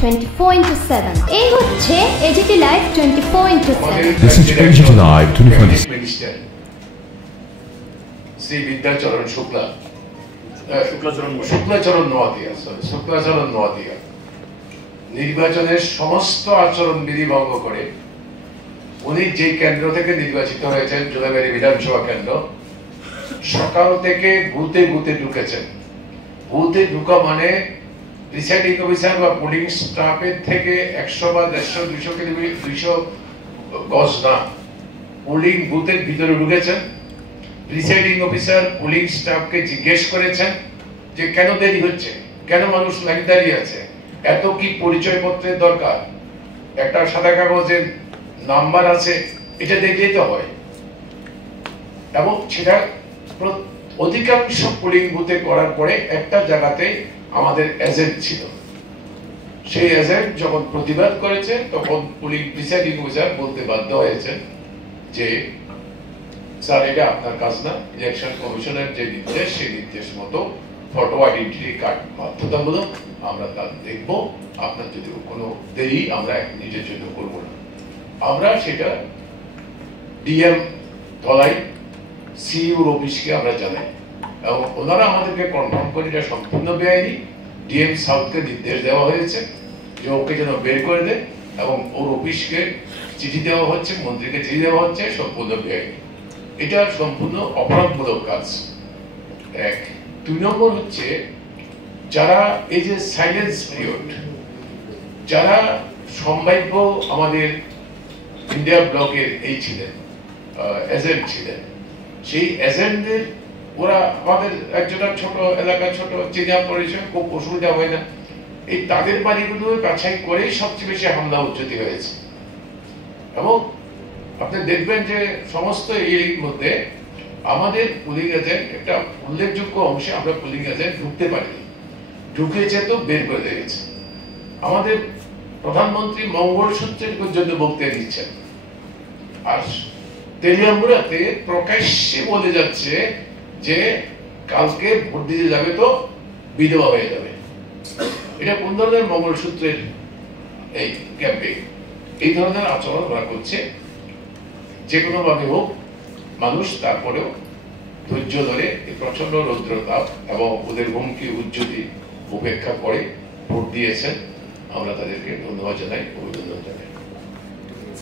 24/7 এই হচ্ছে AGT live 24/7 This is AGT Live 24/7 minister Shri Vidyacharan Shuklacharan নোয়াদিয়া নির্বাচনের সমস্ত আচরণ বিধি ভঙ্গ করে উনি যে কেন্দ্র থেকে নির্বাচিত হয়েছেন জোলাইবাড়ি বিধানসভা কেন্দ্র, সকাল থেকে বুথে বুথে ঢুকেছেন। বুথে ঢুকা মানে প্রিসাইডিং অফিসার বা পোলিং স্টাফের থেকে 100 বা 150 200 কিলোমিটার 200 গজ না, পোলিং বুথের ভিতরে ঢুকেছেন। প্রিসাইডিং অফিসার পোলিং স্টাফকে জিজ্ঞেস করেছেন যে কেন দেরি হচ্ছে, কেন মানুষ লাইন দাঁড়িয়ে আছে, এত কি পরিচয়পত্রের দরকার, একটা সাদা কাগজের নাম্বার আছে, এটা দেখলেই তো হয়। এবং সেটা অধিকাংশ পোলিং বুথে করার পরে একটা জায়গাতে আমাদের এজেন্ট ছিল, সেই এজেন্ট যখন প্রতিবাদ করেছে তখন পোলিং প্রিসাইডিং অফিসার বলতে বাধ্য হয়েছেন যে স্যার এটা আপনার কাজ না, ইলেকশন কমিশনের যে নির্দেশ সেই নির্দেশ মতো ফটো আইডেন্টিটি কার্ড বাধ্যতামূলক, আমরা তা দেখবো, আপনার যদি কোনো দেরি আমরা নিজের জন্য করবো না। আমরা সেটা ডিএম ধলাই সিইউর অফিসকে আমরা জানাই এবং ওনারা আমাদেরকে কনফার্ম করে এটা সম্পূর্ণ বেআইনি। ডিএম সাউথকে নির্দেশ দেওয়া হয়েছে যে ওকে যেন বের করে দেয় এবং ওর অফিসকে চিঠি দেওয়া হচ্ছে, মন্ত্রীকে চিঠি দেওয়া হচ্ছে, সম্পূর্ণ বেআইনি। এটা সম্পূর্ণ অপরাধমূলক কাজ। এক। 2 নম্বর হচ্ছে যারা এই যে সাইলেন্স পিরিয়ড, যারা সম্ভাব্য আমাদের ইন্ডিয়া ব্লকের এই ছিলেন এজেন্ট ছিলেন, সেই এজেন্টদের ওরা আমাদের একটা ছোট এলাকা, ছোট চেনা পরিচয়, খুব অসুবিধা হয় না, এই তাদের বাড়িগুলো বাছাই করেই সবচেয়ে বেশি হামলা উচ্চতি হয়েছে। এবং আপনি দেখবেন যে সমস্ত এর মধ্যে আমাদের পুলিং এজেন্ট একটা উল্লেখযোগ্য অংশে আমরা পুলিং এজেন্ট ঢুকতে পারিনি, ঢুকেছে তো বের করে দিয়েছে। আমাদের প্রধানমন্ত্রী মঙ্গলসূত্রের পর্যন্ত বক্তৃতা দিচ্ছেন, আর তেলিয়ামুড়াতে প্রকাশ্যে বলে যাচ্ছে যে কালকে ভোট দিতে যাবে তো বিধবা হয়ে যাবে। এটা কোন ধরনের মঙ্গলসূত্রের এই ক্যাম্পে এই ধরনের আচরণ ওরা করছে। যে কোনো ভাবে হোক মানুষ তারপরেও ধৈর্য ধরে এই প্রচন্ড রৌদ্রতাপ এবং ওদের হুমকি উজ্জ্বতি উপেক্ষা করে ভোট দিয়েছেন। আমরা তাদেরকে ধন্যবাদ জানাই, অভিনন্দন জানাই।